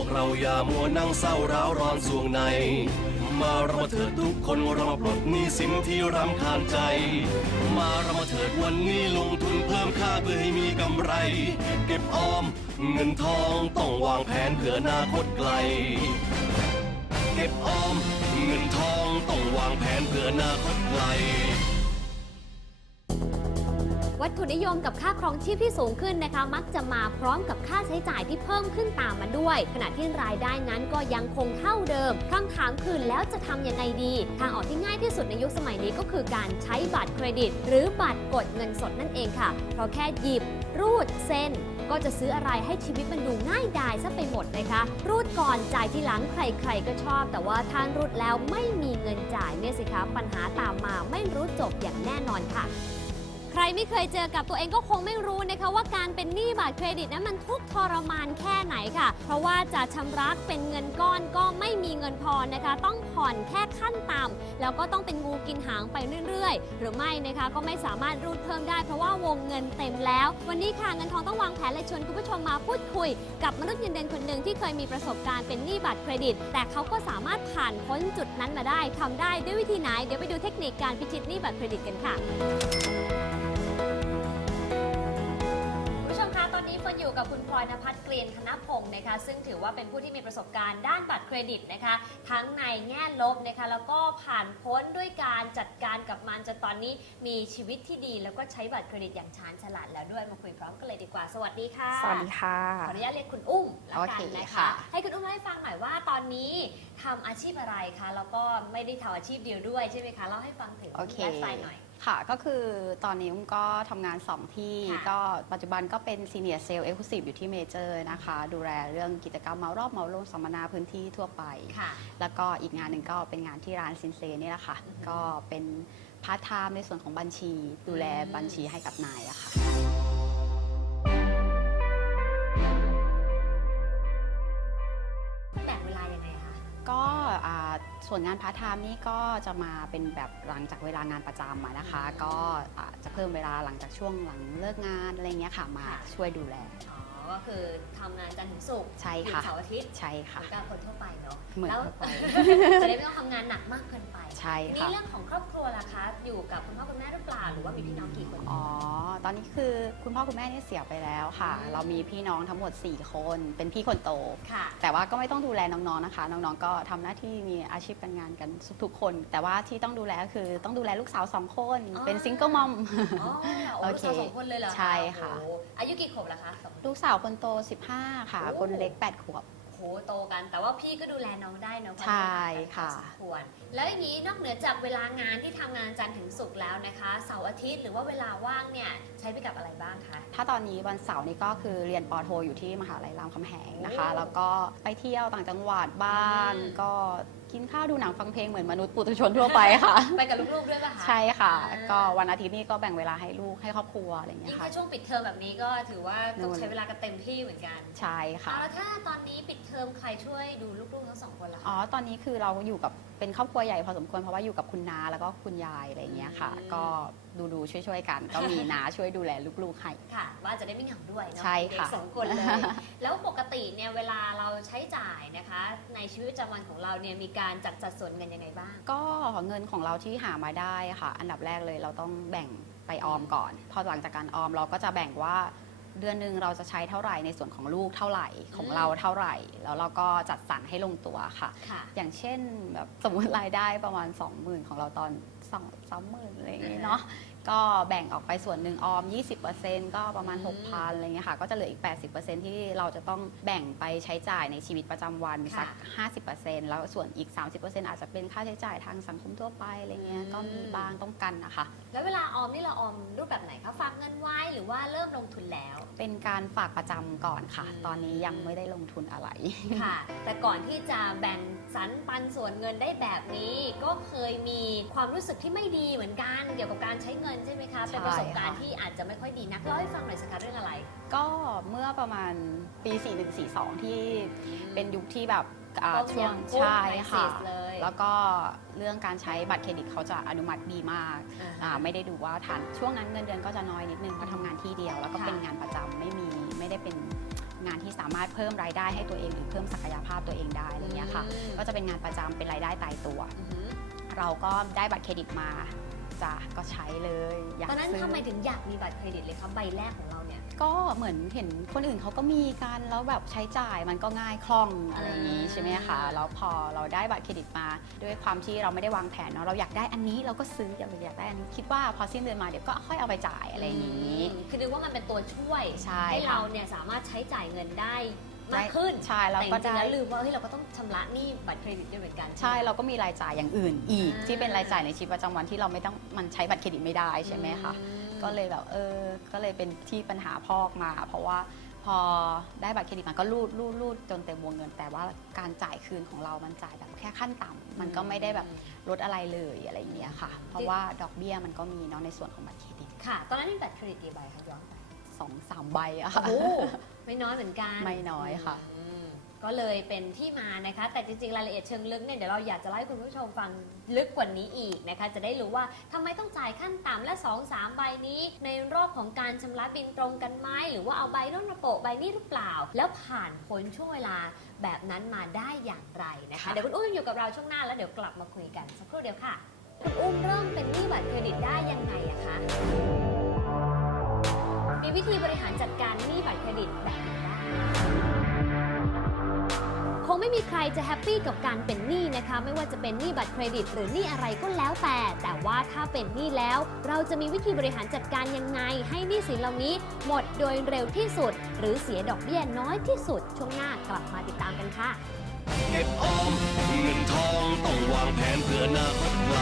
วกเราอย่ามัวนั่งเศร้าร้าวร้อนสวงใน มาเรามาเถิดทุกคนเรามาปลดหนี้สินที่รำคาญใจ มาเรามาเถิดวันนี้ลงทุนเพิ่มค่าเพื่อให้มีกำไร เก็บออมเงินทองต้องวางแผนเผื่ออนาคตไกล เก็บออมเงินทองต้องวางแผนเผื่ออนาคตไกล วัตถุนิยมกับค่าครองชีพที่สูงขึ้นนะคะ มักจะมาพร้อมกับค่าใช้จ่ายที่เพิ่มขึ้นตามมาด้วย ขณะที่รายได้นั้นก็ยังคงเท่าเดิมคำถามคือแล้วจะทำยังไงดี ทางออกที่ง่ายที่สุดในยุคสมัยนี้ก็คือการใช้บัตรเครดิต หรือบัตรกดเงินสดนั่นเองค่ะ เพราะแค่หยิบ รูดเซ็นก็จะซื้ออะไรให้ชีวิตมันดูง่ายดายซะไปหมดนะคะ รูดก่อนจ่ายทีหลังใครๆก็ชอบ แต่ว่าท่านรูดแล้วไม่มีเงินจ่ายเนี่ยสิคะปัญหาตามมาไม่รู้จบอย่างแน่นอนค่ะ ใครไม่เคยเจอกับตัวเองก็คงไม่รู้นะคะว่าการเป็นหนี้บัตรเครดิตนั้นมันทุกทรมานแค่ไหนค่ะ เพราะว่าจะชำระเป็นเงินก้อนก็ไม่มีเงินพอนะคะ ต้องผ่อนแค่ขั้นต่ำแล้วก็ต้องเป็นงูกินหางไปเรื่อยๆ หรือไม่นะคะก็ไม่สามารถรูดเพิ่มได้เพราะว่าวงเงินเต็มแล้ว วันนี้ค่ะเงินทองต้องวางแผนเลยชวนคุณผู้ชมมาพูดคุย กับมนุษย์เงินเดือนคนหนึ่งที่เคยมีประสบการณ์เป็นหนี้บัตรเครดิต แต่เขาก็สามารถผ่านพ้นจุดนั้นมาได้ทำได้ด้วยวิธีไหนเดี๋ยวไปดูเทคนิคการพิชิตหนี้บัตรเครดิตกันค่ะ นนี้เฟิร์นอยู่กับคุณพลอยนภัสเกรียนคณพงศ์นะคะ ซึ่งถือว่าเป็นผู้ที่มีประสบการณ์ด้านบัตรเครดิตนะคะ ทั้งในแง่ลบนะคะ แล้วก็ผ่านพ้นด้วยการจัดการกับมันจนตอนนี้มีชีวิตที่ดี แล้วก็ใช้บัตรเครดิตอย่างชาญฉลาดแล้วด้วยมาคุยพร้อมกันเลยดีกว่า สวัสดีค่ะสวัสดีค่ะ ขออนุญาตเรียกคุณอุ้มละโอกัเคนนะคะค่ะให้คุณอุ้มเล่าให้ฟังหน่อยว่าตอนนี้ทำอาชีพอะไรคะ แล้วก็ไม่ได้ทำอาชีพเดียวด้วยใช่ไหมคะ เล่าให้ฟังถึงโอเคไลฟ์สไตล์หน่อย ค่ะ ก็คือตอนนี้อุ้มก็ทำงาน 2 ที่ ค่ะก็ปัจจุบันก็เป็นซีเนียร์เซลล์เอ็กซ์คลูซีฟอยู่ที่เมเจอร์นะคะ ดูแลเรื่องกิจกรรมเมารอบเมาลงสัมมนาพื้นที่ทั่วไป ค่ะ แล้วก็อีกงานหนึ่งก็เป็นงานที่ร้านซินเซนี่แหละค่ะ อือฮึ ก็เป็นพาร์ทไทม์ในส่วนของบัญชี ดูแลบัญชีให้กับนายอะค่ะ แบ่งเวลายังไงคะ ก็อ่า ส่วนงานพาร์ทไทม์นี่ก็จะมาเป็นแบบหลังจากเวลางานประจำอะนะคะ ก็อ่าจะเพิ่มเวลาหลังจากช่วงหลังเลิกงานอะไรเงี้ยค่ะมาช่วยดูแล ก็คือทำงานจันทร์ถึงศุกร์ใช่หยุดค่ะเสาร์อาทิตย์ใช่ค่ะเหมือนกับคนทั่วไปเนาะเหมือนแล้วทั่วไป จะได้ไม่ต้องทำงานหนักมากเกินไปใช่นี่ค่ะ เรื่องของครอบครัวล่ะคะ อยู่กับคุณพ่อคุณแม่หรือเปล่าหรือว่ามีพี่น้องกี่คน อ๋อ ตอนนี้คือคุณพ่อคุณแม่เนี่ยเสียไปแล้วค่ะ อืม เรามีพี่น้องทั้งหมด 4 คน เป็นพี่คนโต ค่ะ แต่ว่าก็ไม่ต้องดูแลน้องๆนะคะ น้องๆก็ทำหน้าที่มีอาชีพการงานกันทุกๆคน แต่ว่าที่ต้องดูแลก็คือต้องดูแลลูกสาวสองคน อ๋อ เป็นซิงเกิลมอม อ๋อโอ้โอลูกเคสาวสองคนเลยเหรอใช่ค่ะ โอ้โหอายุกี่ขวบล่ะคะสองลูกสาวคนโต 15 ค่ะ โอ้ คนเล็ก 8 ขวบ โหโตกัน แต่ว่าพี่ก็ดูแลน้องได้เนอะเพราะใช่น้องค่ะห่างกันพอสมควรแล้วอย่างนี้นอกเหนือจากเวลางานที่ทำงานจันทร์ถึงศุกร์แล้วนะคะเสาร์อาทิตย์หรือว่าเวลาว่างเนี่ยใช้ไปกับอะไรบ้างคะ ถ้าตอนนี้วันเสาร์นี่ก็คือเรียนปอโทอยู่ที่มหาลัยรามคำแหงนะคะ โอ้แล้วก็ไปเที่ยวต่างจังหวัดบ้างอืม ก็ กินข้าวดูหนังฟังเพลงเหมือนมนุษย์ปุถุชนทั่วไปค่ะ ไปกับลูกๆด้วยป่ะคะ ใช่ค่ะ อ่า ก็วันอาทิตย์นี่ก็แบ่งเวลาให้ลูกให้ครอบครัวอะไรอย่างเงี้ยิ่งยค่ะ ถ้าช่วงปิดเทอมแบบนี้ก็ถือว่าต้องนู่นใช้เวลากันเต็มที่เหมือนกันใช่ค่ะ เอาแล้วถ้าตอนนี้ปิดเทอมใครช่วยดูลูกๆทั้งสองคนล่ะคะ อ๋อ ตอนนี้คือเราอยู่กับ เป็นครอบครัวใหญ่พอสมควรเพราะว่าอยู่กับคุณน้าแล้วก็คุณยายอะไรอย่างเงี้ยค่ะ อืม ก็ดูดูๆช่วยๆกัน ก็มีน้าช่วยดูแลลูกๆให้ ค่ะ ว่าจะได้ไม่เหงาด้วยเนาะใช่เด็ค่ะกสองคนเลย แล้วปกติเนี่ยเวลาเราใช้จ่ายนะคะ ในชีวิตประจำวันของเราเนี่ยมีการจัดสัดส่วนเงินยังไงบ้าง ก็เงินของเราที่หามาได้ค่ะ อันดับแรกเลยเราต้องแบ่งไปออมก่อน พอหลังจากการออมเราก็จะแบ่งว่า เดือนหนึ่งเราจะใช้เท่าไหร่ในส่วนของลูกเท่าไหร่ของอืมเราเท่าไหร่ แล้วเราก็จัดสรรให้ลงตัวค่ะ ค่ะ อย่างเช่นแบบสมมติรายได้ประมาณ 20,000 ของเราตอนสองสามหมื่นอะไรอย่างเงี้ยเนาะ ก็แบ่งออกไปส่วนหนึ่งออม 20%ก็ประมาณ อืม6,000อะไรเงี้ยค่ะ ก็จะเหลืออีก 80%ที่เราจะต้องแบ่งไปใช้จ่ายในชีวิตประจำวันสัก 50%แล้วส่วนอีก 30%อาจจะเป็นค่าใช้จ่ายทางสังคมทั่วไปอะไรเงี้ยอืม ก็มีบ้างต้องกันนะคะ แล้วเวลาออมนี่เราออมรูปแบบไหนคะฝากเงินไว้หรือว่าเริ่มลงทุนแล้ว เป็นการฝากประจำก่อนค่ะ อืม ตอนนี้ยังไม่ได้ลงทุนอะไร ค่ะ แต่ก่อนที่จะแบ่งสรรปันส่วนเงินได้แบบนี้ ก็เคยมีความรู้สึกที่ไม่ดีเหมือนกัน เกี่ยวกับการใช้เงินใช่ไหมคะเป็นประสบการณ์ใช่ค่ะที่อาจจะไม่ค่อยดีนักเล่าให้ฟังหน่อยสิคะเรื่องอะไร ก็เมื่อประมาณปี 4142 ที่เป็นยุคที่แบบอ่าต้มช่วงยำกุ้งใช่ ค่ะ crisis เลยแล้วก็เรื่องการใช้บัตรเครดิตเขาจะอนุมัติดีมากอ่า อ่าไม่ได้ดูว่าฐานช่วงนั้นเงินเดือนก็จะน้อยนิดนึงเพราะทำงานที่เดียว แล้วก็ค่ะ เป็นงานประจำไม่มีไม่ได้เป็นงานที่สามารถเพิ่มรายได้ให้ตัวเองหรือเพิ่มศักยภาพตัวเองได้อะไรเงี้ยค่ะ อืมก็จะเป็นงานประจำเป็นรายได้ตายตัว อือหือเราก็ได้บัตรเครดิตมาจ้ะ ก็ใช้เลยอยากตอนนั้นซื้ ทำไมถึงอยากมีบัตรเครดิตเลยคะใบแรกของเราเนี่ย ก็เหมือนเห็นคนอื่นเขาก็มีกันแล้วแบบใช้จ่ายมันก็ง่ายคล่องอะไรอย่างนี้อ่าใช่ไหมคะแล้วพอเราได้บัตรเครดิตมา ด้วยความที่เราไม่ได้วางแผนเนาะเราอยากได้อันนี้เราก็ซื้ออยากอยากได้อันนี้คิดว่าพอสิ้นเดือนมาเดี๋ยวก็ค่อยเอาไปจ่ายอะไรอย่างนี้อืมคือนึกว่ามันเป็นตัวช่วยใช่ให้ค่ะ เราเนี่ยสามารถใช้จ่ายเงินได้ มากขึ้นใช่เราแต่จก็ริงๆได้แล้วลืมว่าเฮ้ยเราก็ต้องชำระหนี้บัตรเครดิตด้วยเหมือนกันใช่เราก็มีรายจ่ายอย่างอื่นอีกอ่าที่เป็นรายจ่ายในชีวิตประจำวันที่เราไม่ต้องมันใช้บัตรเครดิตไม่ได้ใช่ไหมคะอืมก็เลยแบบเออก็เลยเป็นที่ปัญหาพอกมา เพราะว่าพอได้บัตรเครดิตมันก็รูดรูดรูดจนเต็มวงเงิน แต่ว่าการจ่ายคืนของเรามันจ่ายแบบแค่ขั้นต่ำมันก็ไม่ได้แบบลดอะไรเลยอะไรอย่างเงี้ยค่ะ เพราะว่าดอกเบี้ยมันก็มีเนาะในส่วนของบัตรเครดิต ค่ะ ตอนนั้นมีบัตรเครดิตกี่ใบคะย้อนไป สองสามใบอะค่ะ โอ้โหไม่น้อยเหมือนกันไม่น้อยค่ะ อืมก็เลยเป็นที่มานะคะ แต่จริงๆ รายละเอียดเชิงลึกเนี่ยเดี๋ยวเราอยากจะเล่าให้คุณผู้ชมฟังลึกกว่านี้อีกนะคะ จะได้รู้ว่าทำไมต้องจ่ายขั้นต่ำและ 2 3 ใบนี้ ในรอบของการชำระบินตรงกันไหมหรือว่าเอาใบโน้นมาโปะใบนี้หรือเปล่า แล้วผ่านพ้นช่วงเวลาแบบนั้นมาได้อย่างไรนะคะ ค่ะ เดี๋ยวคุณอุ้มอยู่กับเราช่วงหน้าแล้วเดี๋ยวกลับมาคุยกันสักครู่เดียวค่ะ คุณอุ้มเริ่มเป็นหนี้บัตรเครดิตได้ยังไงอะคะ มีวิธีบริหารจัดการหนี้บัตรเครดิตแบบไหนบ้างคงไม่มีใครจะแฮปปี้กับการเป็นหนี้นะคะ ไม่ว่าจะเป็นหนี้บัตรเครดิต หรือหนี้อะไรก็แล้วแต่ แต่ว่าถ้าเป็นหนี้แล้ว เราจะมีวิธีบริหารจัดการยังไง ให้หนี้สินเหล่านี้หมดโดยเร็วที่สุด หรือเสียดอกเบี้ยน้อยที่สุด ช่วงหน้ากลับมาติดตามกันค่ะเก็บออมเงินทองต้องวางแผนเพื่ออนาคตไกล